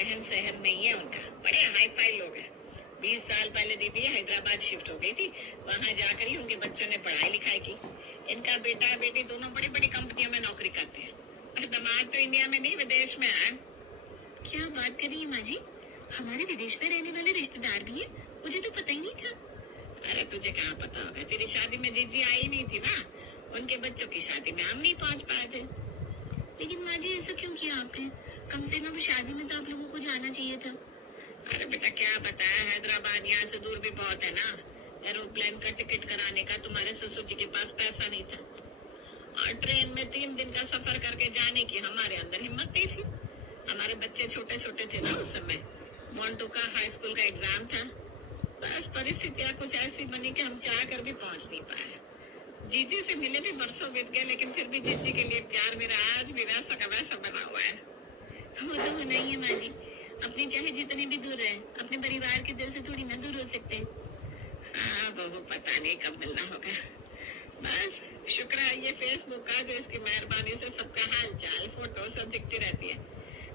रहन सहन नहीं है उनका, बड़े हाई फाई लोग हैं। 20 साल पहले दीदी हैदराबाद शिफ्ट हो गई थी, वहाँ जाकर ही उनके बच्चों ने पढ़ाई लिखाई की। इनका बेटा बेटी दोनों बड़ी बड़ी कंपनियों में नौकरी करते हैं, और दामाद तो इंडिया में नहीं विदेश में है। क्या बात कर रही है माँ जी, हमारे विदेश में रहने वाले रिश्तेदार भी है, मुझे तो पता ही नहीं था। अरे तुझे कहाँ पता होगा, तेरी शादी में जीजी आई नहीं थी ना, उनके बच्चों की शादी में हम नहीं पहुँच पाए थे। लेकिन माँ जी ऐसा क्यों किया आपने, कम से कम शादी में तो आप लोगों को जाना चाहिए था। अरे बेटा क्या बताया, हैदराबाद यहाँ से दूर भी बहुत है ना, एरोप्लेन का टिकट कराने का तुम्हारे ससुर जी के पास पैसा नहीं था, और ट्रेन में 3 दिन का सफर करके जाने की हमारे अंदर हिम्मत नहीं थी। हमारे बच्चे छोटे छोटे थे ना उस समय, मोन्टो का हाई स्कूल का एग्जाम था। बस परिस्थितियाँ कुछ ऐसी बनी कि हम चाह कर भी पहुंच नहीं पाए। जीजी से मिले भी बरसों बीत गए, लेकिन फिर भी जीजी के लिए प्यार मेरा आज भी वैसा का वैसा बना हुआ है। वो तो होना ही है माँ जी, अपनी चाहे जितने भी दूर रहे, अपने परिवार के दिल से थोड़ी ना दूर हो सकते। हाँ बहू, पता नहीं कब मिलना होगा। बस शुक्र है ये फेसबुक का, जो इसकी मेहरबानी से सबका हाल चाल फोटो सब दिखती रहती है,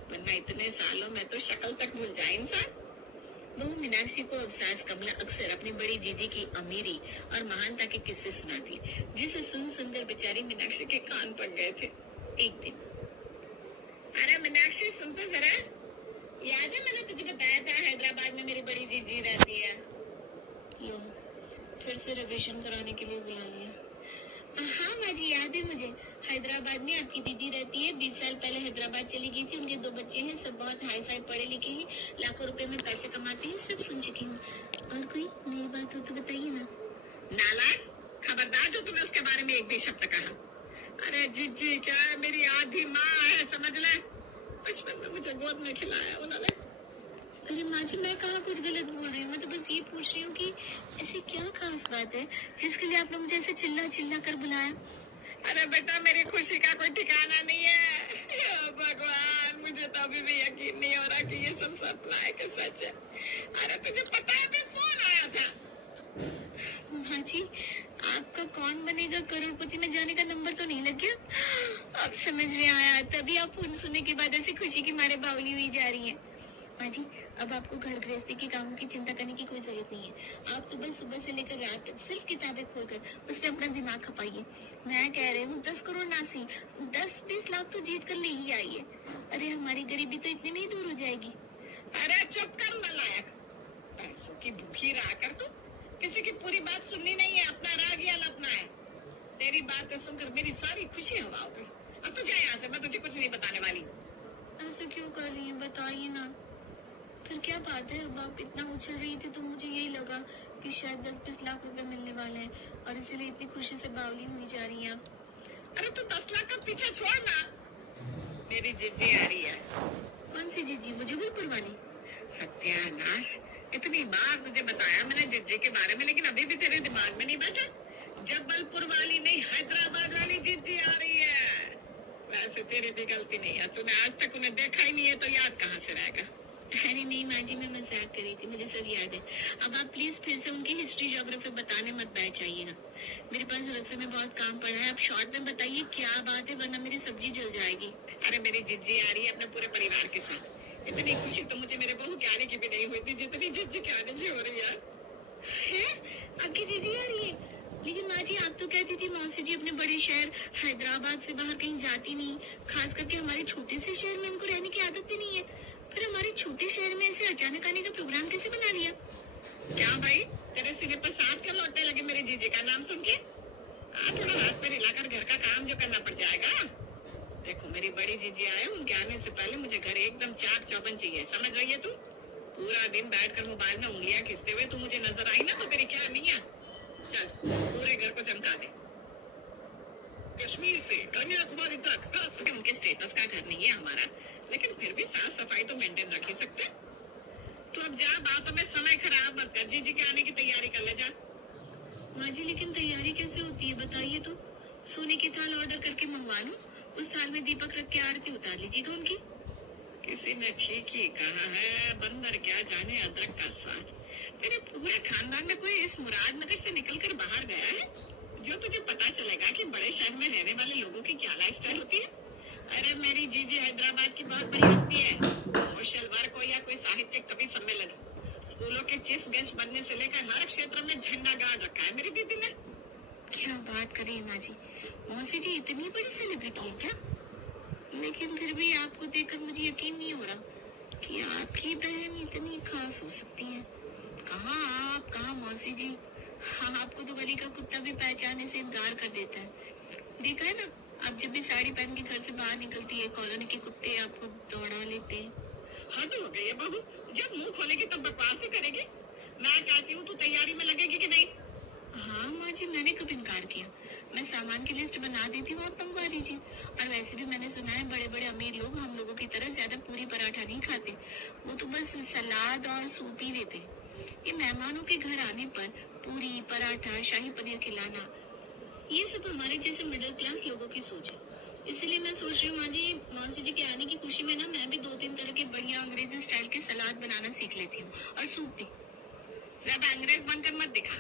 वरना इतने सालों में तो शक्ल तक भूल जाए इंसान। बहू मीनाक्षी को अब सास कमला अक्सर अपनी बड़ी जीजी की अमीरी और महानता के किस्से सुनाती, जिसे सुनकर बेचारी मीनाक्षी के कान पड़ गए थे। एक दिन, अरे मीनाक्षी सुन तो जरा, याद है मैंने तुझे बताया था हैदराबाद में मेरी बड़ी जीजी रहती है। लो, फिर से रिविजन कराने के लिए बुला लिया। हाँ माँ जी याद है मुझे, हैदराबाद में आपकी दीदी रहती है, 20 साल पहले हैदराबाद चली गई थी, उनके 2 बच्चे हैं, सब बहुत हाई फाई पढ़े लिखे हैं, लाखों रुपए में पैसे कमाते हैं, सब सुन चुकी हूँ। और कोई नई बात हो तो बताइए ना। नालायक, खबरदार जो तुमने उसके बारे में एक भी शब्द कहा। अरे जीजी क्या है, मेरी आधी माँ है, समझ ले। बचपन में मुझे गोद में खिलाया उन्होंने। अरे माँ जी मैं कहाँ कुछ गलत बोल रही हूँ, मैं तो बस ये पूछ रही हूँ कि ऐसी क्या खास बात है जिसके लिए आपने मुझे ऐसे चिल्ला चिल्ला कर बुलाया। अरे बेटा मेरी खुशी का कोई ठिकाना नहीं है। या भगवान, मुझे तो अभी भी यकीन नहीं हो रहा कि ये सब सपना है कि सच है। अरे तुझे पता है भी फोन आया था। माँ जी आपका कौन बनेगा करोड़पति में जाने का नंबर तो नहीं लग गया। अब समझ में आया, तभी आप फोन सुनने के बाद ऐसी खुशी की मारे बावली हुई जा रही है। माँ जी अब आपको घर गृहस्थी के कामों की चिंता करने की कोई जरूरत नहीं है। आप तो बस सुबह से लेकर रात तक सिर्फ किताबें खोलकर उससे अपना दिमाग खपाइए। मैं कह रही हूँ 10 करोड़ नासी 10-20 लाख तो जीत कर ले ही आइए। अरे हमारी गरीबी तो इतनी नहीं दूर हो जाएगी। अरे चुप कर नालायक, पैसों की भूखी रहा कर तू, किसी की पूरी बात सुननी नहीं है, अपना राग या लपना है। तेरी बातें सुनकर मेरी सारी खुशी हवा हो गई। अब तो जा यहाँ से, मैं तुझे कुछ नहीं बताने वाली। ऐसे क्यों कर रही है, बताइए ना। फिर क्या बात है, अब आप इतना उछल रही थी तो मुझे यही लगा कि शायद 10-20 लाख रुपए मिलने वाले हैं और इसीलिए इतनी खुशी से बावली हुई जा रही हैं। अरे तो 10 लाख का पीछे छोड़ ना, मेरी जिद्दी आ रही है। कौन सी जिद्दी, मुझे भी पुरवानी। सत्यानाश, इतनी बार तुझे बताया मैंने जिद्दी के बारे में, लेकिन अभी भी तेरे दिमाग में नहीं बैठा। जबलपुर वाली नहीं, हैदराबाद वाली जिद्दी आ रही है। वैसे तेरी भी गलती नहीं है, तूने आज तक उन्हें देखा ही नहीं है तो याद कहाँ से रहेगा। अरे नहीं माँ जी मैं मजाक कर रही थी, मुझे सब याद है। अब आप प्लीज फिर से उनकी हिस्ट्री ज्योग्राफी बताने मत बैठ जाइए ना, मेरे पास रसोई में बहुत काम पड़ा है। आप शॉर्ट में बताइए क्या बात है, वरना मेरी सब्जी जल जाएगी। अरे मेरी जिज्जी आ रही है अपने पूरे परिवार के साथ, इतनी खुशी तो मुझे मेरे बहू के आने की भी नहीं हुई थी जितनी जिज्जी के आने की हो रही है। आपकी जिज्जी आ रही है? लेकिन माँ जी आप तो कहती थी मौसी जी अपने बड़े शहर हैदराबाद से बाहर कहीं जाती नहीं, खास करके हमारे छोटे से शहर में उनको रहने की आदत भी नहीं है, फिर हमारे छोटे शहर में ऐसे अचानक आने का प्रोग्राम कैसे बना लिया? क्या भाई तेरे सिरे पर सांप क्यों लौटने लगे मेरे जीजे का नाम सुन के? थोड़ा हाथ पे हिलाकर घर का काम जो करना पड़ जाएगा। देखो मेरी बड़ी जीजी आए, उनके आने से पहले मुझे घर एकदम चाक चौबंद चाहिए, समझ रही है तू? पूरा दिन बैठकर मोबाइल में उंगलियां खींचते हुए तू मुझे नजर आई ना तो तेरी क्या नहीं है। चल पूरे घर को चमका दे, कश्मीर से कन्याकुमारी तक। बस उनके स्टेटस का घर नहीं है हमारा, लेकिन फिर भी साफ सफाई तो मेंटेन रख ही सकते। तो अब जा, बातों में समय खराब मत कर, जीजी के आने की तैयारी कर ले जा। माँ जी लेकिन तैयारी कैसे होती है बताइए तो। सोने की थाल ऑर्डर करके मंगवा लो, उस थाल में दीपक रख के आरती उतार लीजिएगा उनकी। किसी ने ठीक ही कहा है, बंदर क्या जाने अदरक का स्वाद। तेरे पूरे खानदान में कोई इस मुरादनगर से निकलकर बाहर गया है जो तुझे पता चलेगा कि बड़े शहर में रहने वाले लोगों की क्या लाइफस्टाइल होती है? अरे मेरी जीजी हैदराबाद की बहुत बड़ी हस्ती है, वो शलवार को माँ जी, मौसी जी इतनी बड़ी सेलिब्रिटी है क्या? लेकिन फिर भी आपको देखकर मुझे यकीन नहीं हो रहा कि आपकी बहन इतनी खास हो सकती है। कहाँ आप, कहाँ मौसी जी? हाँ, आपको तो गली का कुत्ता भी पहचानने से इनकार कर देता है। देखा है ना, आप जब भी साड़ी पहन के घर से बाहर निकलती है, कॉलोनी के कुत्ते आपको दौड़ा लेते हैं। हाँ तो हो गई है बहू, जब मुंह खोलेगी तब बकवास ही करेगी। मैं कहती हूँ तू तैयारी में लगेगी कि नहीं? हाँ माँ जी, मैंने कब इनकार किया? मैं सामान की लिस्ट बना देती हूँ, आप मंगवा लीजिए। और वैसे भी मैंने सुना है बड़े बड़े अमीर लोग हम लोगों की तरह ज्यादा पूरी पराठा नहीं खाते, वो तो बस सलाद और सूप ही लेते। ये मेहमानों के घर आने पर पूरी पराठा शाही पनीर खिलाना, ये सब हमारे जैसे मिडिल क्लास लोगों की सोच है। इसलिए मैं सोच रही हूँ माँ जी, मौसी जी के आने की खुशी में ना मैं भी 2-3 तरह के बढ़िया अंग्रेजी स्टाइल के सलाद बनाना सीख लेती हूँ, और सूप भी। ज्यादा अंग्रेज बनकर मत दिखा,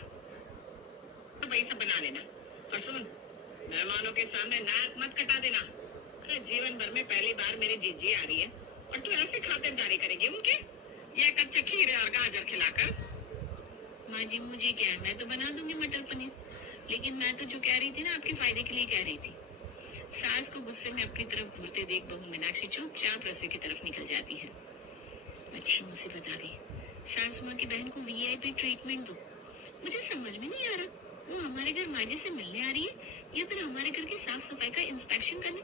तो वही सब बना लेना। और सुन, मेहमानों के सामने नाक मत कटा देना। अरे जीवन भर में पहली बार मेरी जीजी आ रही है और तू ऐसे खातिरदारी करेगी उनके, ये कच्चे खीरे और गाजर खिलाकर। माँ जी मुझे क्या है, मैं तो बना दूंगी मटर पनीर। लेकिन मैं तो जो कह रही थी ना, आपके फायदे के लिए कह रही थी। सास को गुस्से में अपनी तरफ घूरते देख बहू मीनाक्षी चुपचाप रसोई की तरफ निकल जाती है। अच्छी मुसीबत आ गई, सासू माँ की बहन को वीआईपी ट्रीटमेंट दो। मुझे समझ में नहीं आ रहा, वो हमारे घर माजी से मिलने आ रही है या फिर हमारे घर की साफ सफाई का इंस्पेक्शन करने।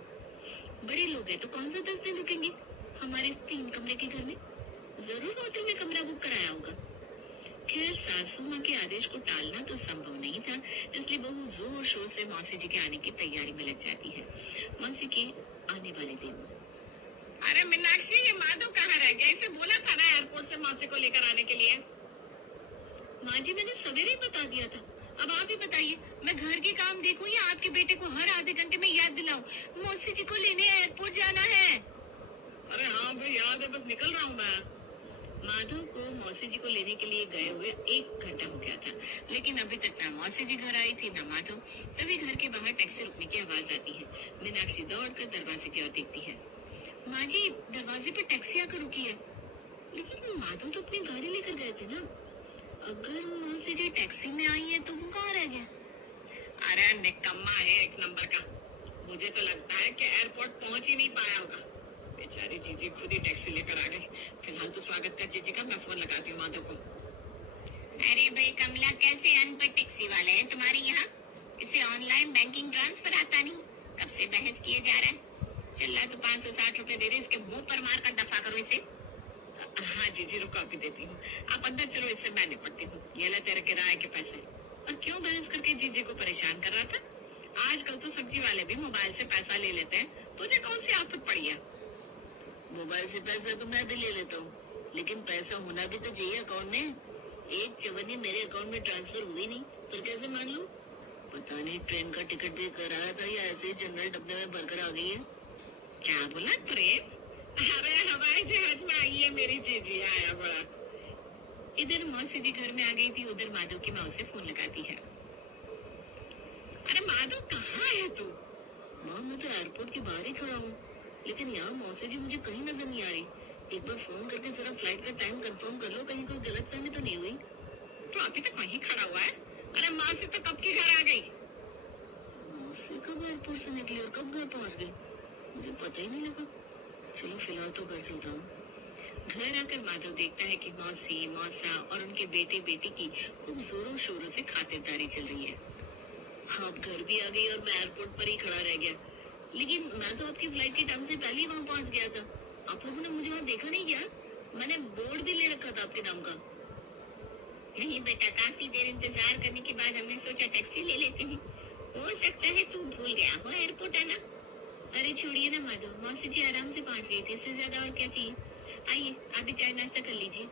बड़े लोग हैं तो कौन सा 10 दिन रुकेंगे हमारे 3 कमरे के घर में? जरूर होटल में कमरा बुक कराया होगा। खैर सासू माँ के आदेश को टालना तो संभव नहीं था, इसलिए बहू जोर शोर से मौसी जी के आने की तैयारी में लग जाती है। मौसी के आने वाले दिन, अरे मीनाक्षी, ये माधव कहाँ रह गया? इसे बोला था ना एयरपोर्ट से मौसी को लेकर आने के लिए। माँ जी मैंने सवेरे ही बता दिया था, अब आप ही बताइए, मैं घर के काम देखूं या आपके बेटे को हर आधे घंटे में याद दिलाऊं मौसी जी को लेने एयरपोर्ट जाना है? अरे हाँ भाई याद है, बस निकल रहा हूँ मैं। माधव को मौसी जी को लेने के लिए गए हुए 1 घंटा हो गया था, लेकिन अभी तक ना मौसी जी घर आई थी ना माधव। तभी घर के बाहर टैक्सी रुकने की आवाज आती है। मीनाक्षी दौड़कर दरवाजे की ओर देखती है। माँ जी दरवाजे पर टैक्सी आकर रुकी है, लेकिन माधव तो अपनी गाड़ी लेकर गए थे ना। अगर मौसी जी टैक्सी में आई है तो वो कहाँ रह गया? अरे निकम्मा है एक नंबर का, मुझे तो लगता है कि एयरपोर्ट पहुंच ही नहीं पाया होगा। बेचारी जीजी खुद ही टैक्सी लेकर आ गई। फिलहाल तो स्वागत कर जीजी का, मैं फोन लगाती हूँ माधव को। अरे भाई कमला, कैसे अनपढ़ टैक्सी वाले हैं तुम्हारे यहाँ? इसे ऑनलाइन बैंकिंग ट्रांसफर आता नहीं, कब से बहस किए जा रहा है। चल रहा तो 560 रुपए दे दे, इसके मुंह पर मार कर दफा करो इसे। हाँ जीजी रुको, अभी देती हूँ, आप अंदर चलो, इससे मैं निपटती हूँ। ये ले तेरे किराए के पैसे। और क्यों बहस करके जीजी को परेशान कर रहा था? आजकल तो सब्जी वाले भी मोबाइल से पैसा ले लेते हैं, तुझे कौन सी आफत पड़ी है? मोबाइल से पैसा तो मैं भी ले लेता हूँ, लेकिन पैसा होना भी तो चाहिए अकाउंट में। एक चवन्नी मेरे अकाउंट में ट्रांसफर हुई नहीं, फिर कैसे मान लूं? पता नहीं ट्रेन का टिकट भी कराया था या ऐसे ही जनरल डब्बे में भरकर आ गई है। क्या बोला ट्रेन? अरे हवाई जहाज में आई है मेरी जीजी, आया बड़ा। इधर मौसी जी घर में आ गई थी, उधर माधव की माँ उसे फोन लगाती है। अरे माधव कहाँ है तू? माँ मैं तो एयरपोर्ट के बाहर ही खड़ा हूँ, लेकिन यहाँ मौसी जी मुझे कहीं नजर नहीं आ रही। एक बार फोन करके जरा फ्लाइट का टाइम कंफर्म कर लो, कहीं कोई गलतफहमी तो नहीं हुई। तो अभी तक वहीं खड़ा हुआ है? अरे मौसी तो कब की घर आ गई? मौसी कब एयरपोर्ट से निकली और कब घर पहुँच गई, मुझे पता ही नहीं लगा। चलो फिलहाल तो घर चलता हूँ। घर आकर माधव देखता है कि मौसी, मौसा और उनके बेटे बेटी की खूब जोरों शोरों से खातिरदारी चल रही है। आप घर भी आ गई और मैं एयरपोर्ट पर ही खड़ा रह गया। लेकिन मैं तो आपकी फ्लाइट के टाइम से पहले ही वहाँ पहुँच गया था। आप लोगों ने मुझे वहाँ देखा नहीं क्या? मैंने बोर्ड भी ले रखा था आपके नाम का। नहीं बेटा, काफी देर इंतजार करने के बाद हमने सोचा टैक्सी ले लेते हैं। हो सकता है तू भूल गया हो एयरपोर्ट आना। अरे छोड़िए ना माधव, मौसी जी आराम से पहुँच गई थी, इससे ज्यादा और क्या चाहिए। आइए आप भी चाय नाश्ता कर लीजिए।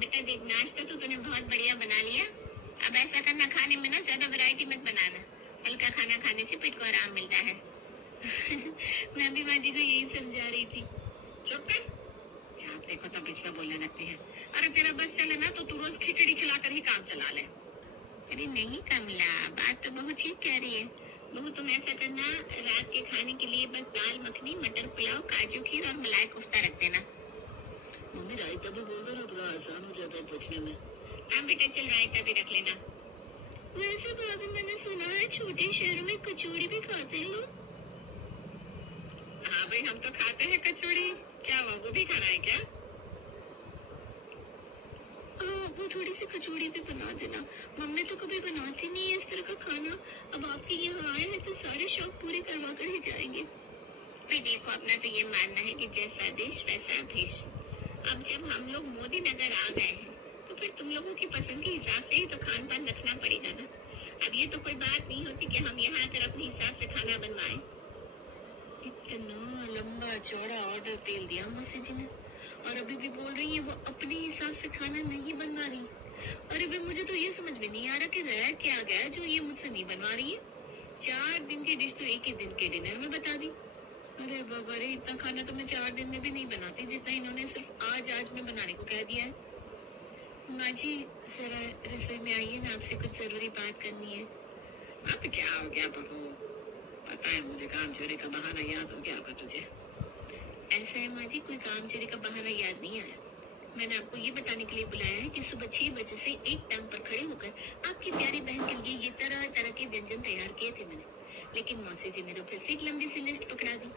बेटा देख, नाश्ता तो तूने बहुत बढ़िया बना लिया, अब ऐसा करना खाने में ना ज्यादा वैरायटी मत बनाना, हल्का खाना खाने से पेट को आराम मिलता है। मैं भी माँ जी को यही समझा रही थी। चुप कर, जहाँ देखो तब बीच में बोलने लगती है। अरे तेरा बस चले ना तो तू रोज खिचड़ी खिलाकर ही काम चला ले। अरे नहीं कमला, बात तो बहुत ठीक कह रही है। बहू तुम ऐसा करना, रात के खाने के लिए बस दाल मखनी, मटर पुलाव, काजू खीर और मलाई कोफ्ता रख देना। मम्मी रायता भी बोल दो ना, थोड़ा आसान हो जाता है पूछने में। हाँ बेटा चल, रायता भी रख लेना। वैसे भाभी मैंने सुना है छोटे शहरों में कचौड़ी भी खाते हैं लोग। हाँ भाई हम तो खाते हैं कचौड़ी। क्या हुआ वो भी खाना है क्या? हाँ वो थोड़ी सी कचौड़ी भी बना देना। मम्मी तो कभी बनाती नहीं है इस तरह का खाना। अब आपके यहाँ आए हैं तो सारे शौक पूरे करवा कर ही जाएंगे। भाई देखो अपना तो ये मानना है कि जैसा देश वैसा भेष। अब जब हम लोग मोदी नगर आ गए हैं तो फिर तुम लोगों की पसंद के हिसाब से ही तो खान पान रखना पड़ेगा ना। अब ये तो कोई बात नहीं होती कि हम यहाँ आकर अपने हिसाब से खाना बनवाएं। इतना लंबा चौड़ा ऑर्डर तेल दिया मौसी जी ने और अभी भी बोल रही है वो अपने हिसाब से खाना नहीं बनवा रही। अरे भाई मुझे तो ये समझ में नहीं आ रहा कि रह क्या गया जो ये मुझसे नहीं बनवा रही है। 4 दिन की डिश तो एक ही दिन के डिनर में बता दी। अरे बाबा रे इतना खाना तो मैं 4 दिन में भी नहीं बनाती जितना इन्होंने सिर्फ आज में बनाने को कह दिया है। माँ जी जरा रसोई में आइए ना, आपसे कुछ जरूरी बात करनी है। अब क्या हो गया बहू? पता है मुझे काम चोरी का बहाना याद हो गया होगा तुझे। ऐसा है माँ जी कोई काम चोरी का बहाना याद नहीं आया। मैंने आपको ये बताने के लिए बुलाया है कि सुबह 6 बजे से एक टांग पर खड़े होकर आपकी प्यारी बहन के लिए ये तरह तरह के व्यंजन तैयार किए थे मैंने। लेकिन मौसी जी ने तो फिर से एक लंबी सी लिस्ट पकड़ा दी।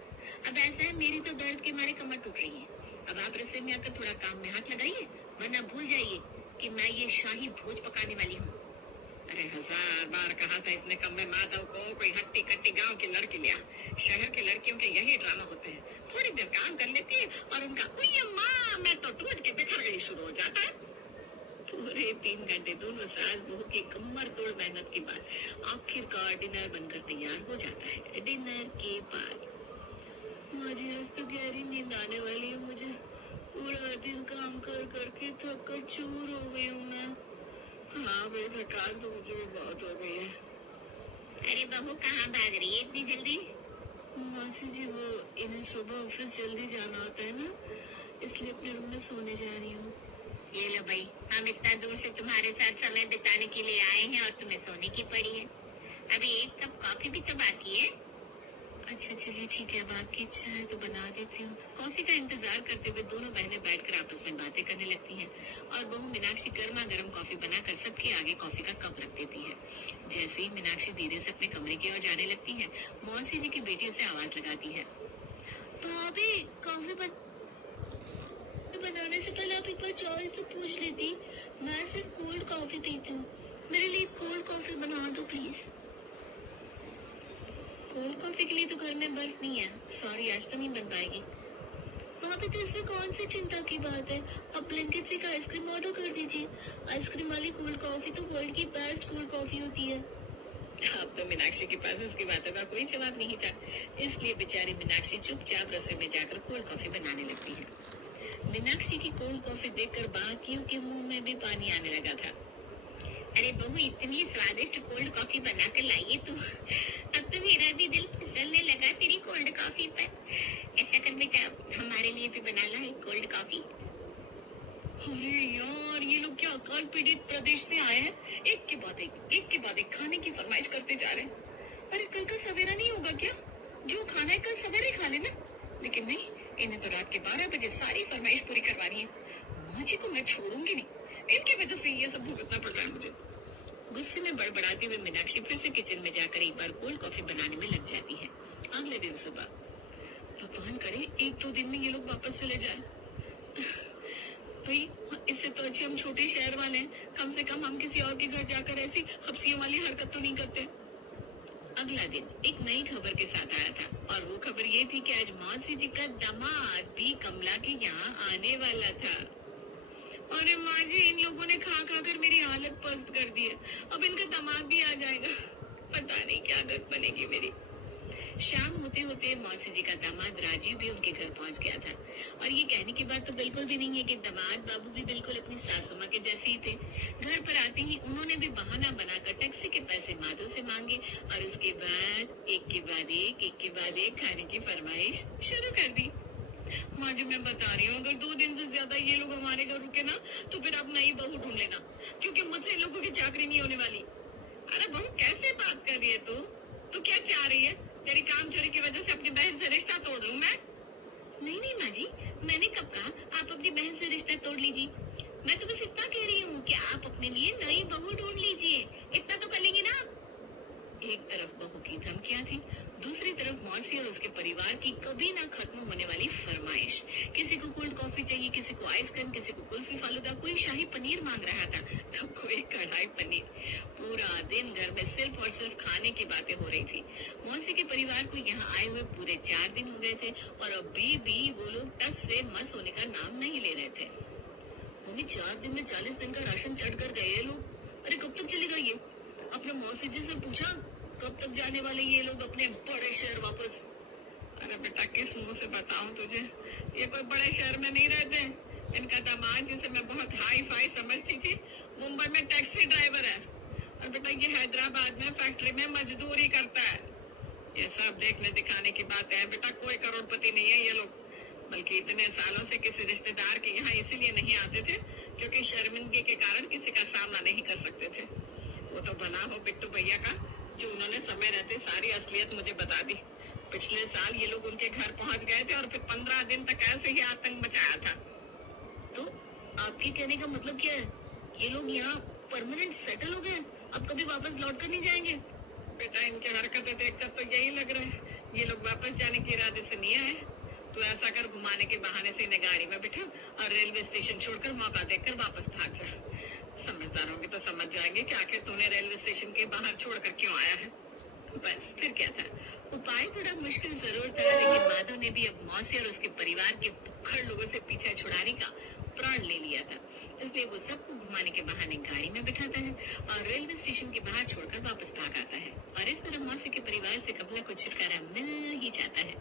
अब ऐसा है मेरी तो दर्द के मारे कमर टूट रही है। अब आप रसोई में आकर थोड़ा काम में हाथ लगाइए वरना भूल जाइए कि मैं ये शाही भोज पकाने वाली हूँ। अरे 1000 बार कहा था इसने कम में माधव को कोई हट्टी कट्टी गांव की लड़की लिया। शहर के लड़कियों के यही ड्रामा होते हैं। थोड़ी देर काम कर लेती है और उनका उई अम्मा मैं तो टूट के बिखर गई शुरू हो जाता है। पूरे 3 घंटे दोनों सास बहू की कमर तोड़ मेहनत के बाद आखिरकार डिनर बनकर तैयार हो जाता है। डिनर के बाद मुझे आज तो गहरी नींद आने वाली है। मुझे पूरा दिन काम कर करके थक कर चूर हो गई हूँ मैं। हाँ भाई थकान तो मुझे भी बहुत हो गई है। अरे बहू कहाँ भाग रही है इतनी जल्दी? मौसी जी वो इन्हें सुबह ऑफिस जल्दी जाना होता है ना, इसलिए अपने रूम में सोने जा रही हूँ। ये लो भाई हम इतना दूर से तुम्हारे साथ समय बिताने के लिए आए हैं और तुम्हें सोने की पड़ी है। अभी एक कप कॉफी भी तो बाकी है। अच्छा चलिए ठीक है अब आपकी इच्छा है तो बना देती हूँ। कॉफी का इंतजार करते हुए दोनों बहनें बैठकर आपस में बातें करने लगती हैं और बहू मीनाक्षी गर्मा गर्म कॉफी बनाकर सबके आगे कॉफी का कप रख देती है। जैसे ही मीनाक्षी धीरे से अपने कमरे की ओर जाने लगती है मौसी जी की बेटी उसे आवाज लगाती है। भाभी कॉफी बनाने से पहले आप एक बार चाय से पूछ लेती। मैं सिर्फ कोल्ड कॉफी पीती हूँ, मेरे लिए कोल्ड कॉफी बना दो प्लीज। कोल्ड कॉफी के लिए तो घर में बर्फ नहीं है, सॉरी आज तो नहीं बन पाएगी। वहाँ पे तो इसमें कौन सी चिंता की बात है, आप ब्लिंकिट से एक आइसक्रीम ऑर्डर कर दीजिए। आइसक्रीम वाली कोल्ड कॉफी तो वर्ल्ड की बेस्ट कोल्ड कॉफी होती है। अब तो मीनाक्षी के पास उसकी बातों का कोई जवाब नहीं था, इसलिए बेचारी मीनाक्षी चुपचाप रसोई में जाकर कोल्ड कॉफी बनाने लगती है। मीनाक्षी की कोल्ड कॉफी देखकर बाकियों के मुंह में भी पानी आने लगा था। अरे बहू इतनी स्वादिष्ट कोल्ड कॉफी बना कर लाइए तू। अब तो मेरा भी दिल फिसलने लगा तेरी कोल्ड कॉफी पर। ऐसा कर बेटा हमारे लिए भी बना ला एक कोल्ड कॉफी। अरे यार ये लोग क्या अकाल पीड़ित प्रदेश में आए हैं, एक के बाद एक खाने की फरमाइश करते जा रहे हैं। अरे कल का सवेरा नहीं होगा क्या? जो खाना है कल सवेरे खा लेना। लेकिन नहीं, इन्हें तो रात के 12 बजे सारी फरमाइश पूरी करवानी है। माँ जी को मैं छोड़ूंगी नहीं, इनकी वजह से ये सब भुगतना पड़ रहा है मुझे। गुस्से में बड़बड़ाती हुई मीनाक्षी फिर से किचन में जाकर एक बार कोल्ड कॉफी बनाने में लग जाती है। अगले दिन सुबह भगवान करे 1-2 दिन में ये लोग वापस चले जाएं। भाई इससे तो अच्छे हम छोटे शहर वाले हैं, कम से कम हम किसी और के घर जाकर ऐसी हफ्सियों वाली हरकत तो नहीं करते। अगला दिन एक नई खबर के साथ आया था और वो खबर ये थी कि आज मौसी जी का दामाद भी कमला के यहाँ आने वाला था। अरे माँ जी इन लोगों ने खा खा कर मेरी हालत पस्त कर दी है, अब इनका दामाद भी आ जाएगा, पता नहीं क्या गत बनेगी मेरी। शाम होते होते मौसी जी का दामाद राजीव भी उनके घर पहुंच गया था और ये कहने की बात तो बिल्कुल भी नहीं है कि दामाद बाबू भी बिल्कुल अपनी सासू माँ के जैसे ही थे। घर पर आते ही उन्होंने भी बहाना बनाकर टैक्सी के पैसे माधव से मांगे और उसके बाद एक के बाद एक खाने की फरमाइश शुरू कर दी। माँ जी मैं बता रही हूँ अगर 2 दिन से ज्यादा ये लोग हमारे घर रुके ना तो फिर आप नई बहू ढूंढ लेना, क्योंकि मुझसे इन लोगों की चाकरी नहीं होने वाली। अरे बहू कैसे बात कर रही है तू क्या चाह रही है? तेरी काम चोरी की वजह से अपनी बहन से रिश्ता तोड़ लूं मैं? नहीं माँ जी, मैंने कब कहा आप अपनी बहन से रिश्ता तोड़ लीजिए। मैं तो बस इतना कह रही हूँ कि आप अपने लिए नई बहू ढूंढ लीजिए, इतना तो कर लेंगे एक तरफ बहू की धमकियां थी, दूसरी तरफ मौसी और उसके परिवार की कभी ना खत्म होने वाली फरमाइश। किसी को कोल्ड कॉफी चाहिए, किसी को आइसक्रीम, किसी को कुल्फी फालूदा, कोई शाही पनीर मांग रहा था तो कोई कढ़ाई पनीर। पूरा दिन घर में सिर्फ और सिर्फ खाने की बातें हो रही थी। मौसी के परिवार को यहाँ आए हुए पूरे 4 दिन हो गए थे और अभी भी वो लोग टस से मस होने का नाम नहीं ले रहे थे। मम्मी, 4 दिन में 40 दिन का राशन चढ़ कर गए ये लोग। अरे कब तक चलेगा ये? अपने मौसी जी से पूछा कब तक जाने वाले ये लोग अपने बड़े शहर वापस? अरे बेटा, किस मुंह से बताऊं तुझे, ये कोई बड़े शहर में नहीं रहते। इनका दामाद, जिसे मैं बहुत हाई फाई समझती थी, मुंबई में टैक्सी ड्राइवर है और बेटा ये हैदराबाद में फैक्ट्री में मजदूरी करता है। ये सब देखने दिखाने की बात है बेटा, कोई करोड़पति नहीं है ये लोग। बल्कि इतने सालों से किसी रिश्तेदार के यहाँ इसीलिए नहीं आते थे क्योंकि शर्मिंदगी के कारण किसी का सामना नहीं कर सकते थे। वो तो बना हो बिट्टू भैया का, जो उन्होंने समय रहते सारी असलियत मुझे बता दी। पिछले साल ये लोग उनके घर पहुंच गए थे और फिर 15 दिन तक ऐसे ही आतंक मचाया था। तो आपके कहने का मतलब क्या है? ये लोग यहाँ परमानेंट सेटल हो गए, अब कभी वापस लौट कर नहीं जाएंगे? बेटा, इनकी हरकतें देखकर तो यही लग रहा है ये लोग वापस जाने के इरादे से नहीं आए। तो ऐसा कर, घुमाने के बहाने से इन्हें गाड़ी में बिठा और रेलवे स्टेशन छोड़कर मौका देखकर वापस भाग जा। समझदार होंगे तो समझ जाएंगे कि आखिर तूने रेलवे स्टेशन के बाहर छोड़कर क्यों आया है। बस फिर क्या था, उपाय थोड़ा मुश्किल जरूर था, लेकिन माधव ने भी अब मौसी और उसके परिवार के भुक्खड़ लोगों से पीछा छुड़ाने का प्रण ले लिया था। इसलिए वो सबको घुमाने के बहाने गाड़ी में बिठाता है और रेलवे स्टेशन के बाहर छोड़कर वापस भाग आता है। और इस तरह मौसी के परिवार से कबला को छुटकारा मिल ही जाता है।